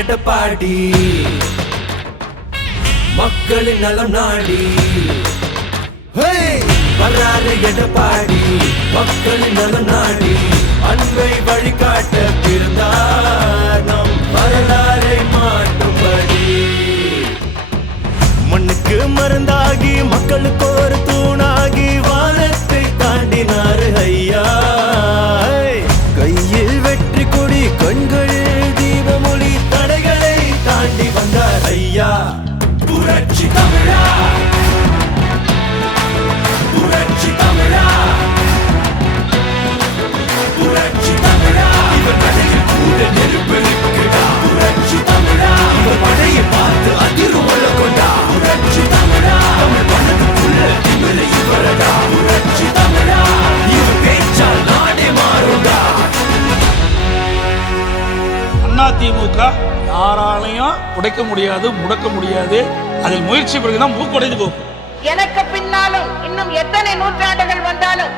எடப்பாடி மக்களின் நலம் நாடி வர்றாரு எடப்பாடி மக்களின் நலம் நாடி அன்பை வழிகாட்ட பிறந்தார் நம் வரலாறை மாற்றும்படி மண்ணுக்கு மருந்தாகி மக்களுக்கு ஒரு தூணாகி வானத்தை தாண்டினாரு ஐயா கையில் வெற்றி கொடி கண்களில் தீபமொழி தடைகளை தாண்டி வந்தார் ஐயா புரட்சி தமிழா புரட்சி தமிழா புரட்சி தமிழா இவர் நடையில் கூட நெருப்பெருக்குடா புரட்சி தமிழா இவர் படையை பார்த்து அதிரும் கொண்டா புரட்சி தமிழா தமிழ் மனதுக்குள்ள திமிர இவரடா புரட்சி தமிழா இவர் பேச்சால் நாடே மாறுண்டா. அதிமுக யாராலையும் உடைக்க முடியாது, முடக்க முடியாது. அதில் முயற்சி பிறகுதான் மூக்குடைந்து போகும். எனக்கு பின்னாலும் இன்னும் எத்தனை நூற்றாண்டுகள் வந்தாலும்